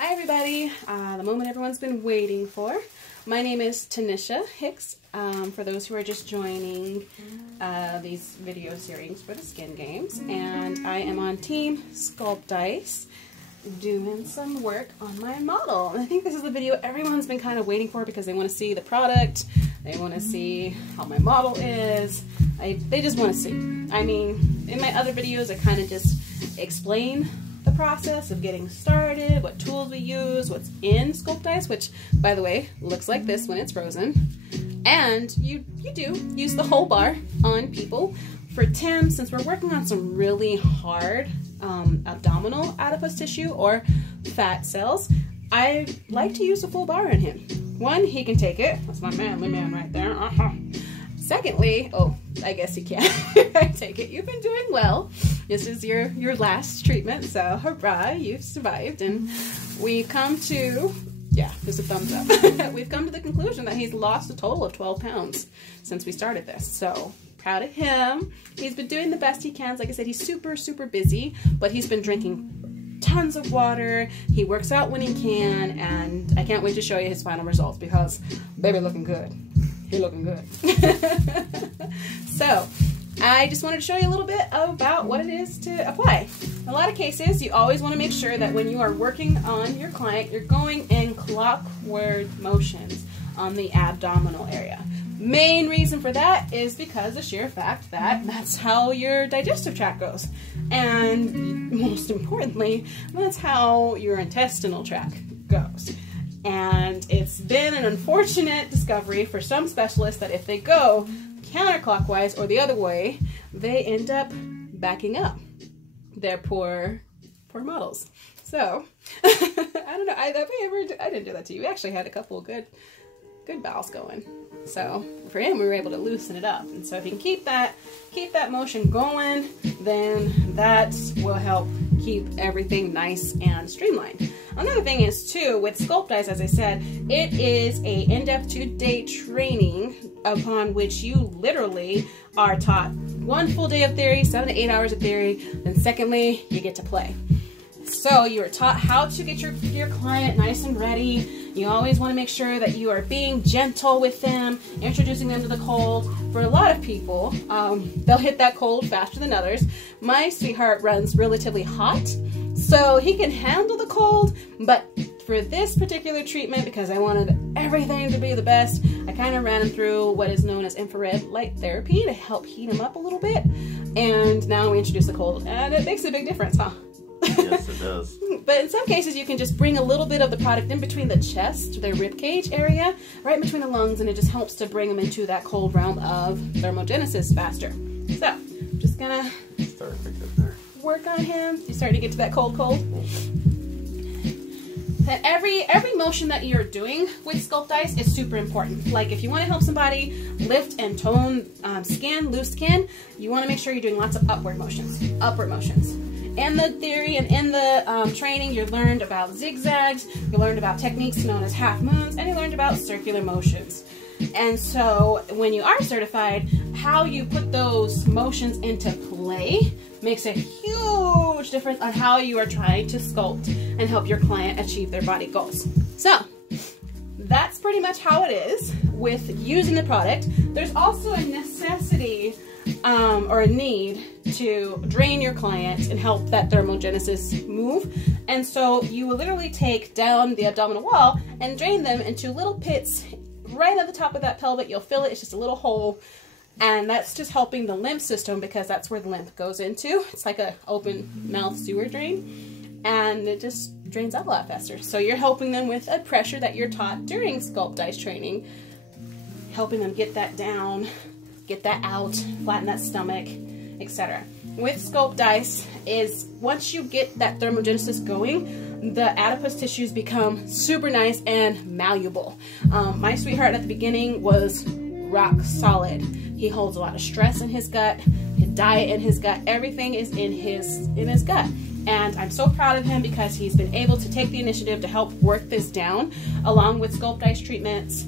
Hi everybody, the moment everyone's been waiting for. My name is Tenisha Hicks, for those who are just joining these video series for the Skin Games, and I am on Team Sculpt Dice doing some work on my model. And I think this is the video everyone's been kind of waiting for because they want to see the product, they want to see how my model is, they just want to see. I mean, in my other videos I kind of just explain the process of getting started, what tools we use, what's in Sculpt Dice, which, by the way, looks like this when it's frozen. And you do use the whole bar on people. For Tim, since we're working on some really hard abdominal adipose tissue or fat cells, I like to use the full bar on him. One, he can take it. That's my manly man right there. Secondly, oh, I guess you can. I take it. You've been doing well. This is your last treatment, so hurrah, you've survived. And we've come to, yeah, there's a thumbs up. We've come to the conclusion that he's lost a total of 12 pounds since we started this. So proud of him. He's been doing the best he can. Like I said, he's super, super busy, but he's been drinking tons of water. He works out when he can, and I can't wait to show you his final results because baby looking good. You're looking good. So, I just wanted to show you a little bit about what it is to apply. In a lot of cases, you always want to make sure that when you are working on your client, you're going in clockwise motions on the abdominal area. Main reason for that is because the sheer fact that that's how your digestive tract goes. And most importantly, that's how your intestinal tract goes. And it's been an unfortunate discovery for some specialists that if they go counterclockwise or the other way, they end up backing up their poor models. So, I don't know, I didn't do that to you. We actually had a couple of good bowels going. So for him, we were able to loosen it up. And so if you can keep that motion going, then that will help keep everything nice and streamlined. Another thing is too, with Sculpt Dice, as I said, it is a in-depth 2-day training upon which you literally are taught 1 full day of theory, 7 to 8 hours of theory, then secondly, you get to play. So you are taught how to get your client nice and ready. You always want to make sure that you are being gentle with them, introducing them to the cold. For a lot of people, they'll hit that cold faster than others. My sweetheart runs relatively hot, so he can handle the cold, but for this particular treatment, because I wanted everything to be the best, I kind of ran him through what is known as infrared light therapy to help heat him up a little bit. And now we introduce the cold, and it makes a big difference, huh? Yes, it does. But in some cases, you can just bring a little bit of the product in between the chest, their rib cage area, right in between the lungs, and it just helps to bring them into that cold realm of thermogenesis faster. So, I'm just gonna work on him. You're starting to get to that cold. And every motion that you're doing with Sculpt Dice is super important. Like if you want to help somebody lift and tone skin, loose skin, you want to make sure you're doing lots of upward motions. In the theory and in the training, you learned about zigzags, you learned about techniques known as half moons, and you learned about circular motions. And so when you are certified, how you put those motions into play makes a huge difference on how you are trying to sculpt and help your client achieve their body goals. So that's pretty much how it is with using the product. There's also a necessity or a need to drain your client and help that thermogenesis move. And so you will literally take down the abdominal wall and drain them into little pits right at the top of that pelvic. You'll feel it, it's just a little hole. And that's just helping the lymph system because that's where the lymph goes into. It's like an open mouth sewer drain. And it just drains out a lot faster. So you're helping them with a pressure that you're taught during Sculpt Dice training, helping them get that down, get that out, flatten that stomach, etc. With Sculpt Dice is once you get that thermogenesis going, the adipose tissues become super nice and malleable. My sweetheart at the beginning was rock solid. He holds a lot of stress in his gut, his diet in his gut, everything is in his gut. And I'm so proud of him because he's been able to take the initiative to help work this down along with Sculpt Dice treatments.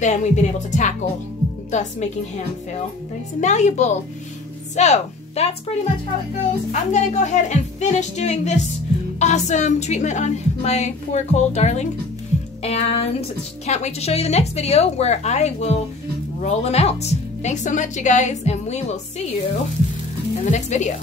Then we've been able to tackle, thus making him feel nice and malleable. So that's pretty much how it goes. I'm gonna go ahead and finish doing this awesome treatment on my poor cold darling. And can't wait to show you the next video where I will roll them out. Thanks so much, you guys, and we will see you in the next video.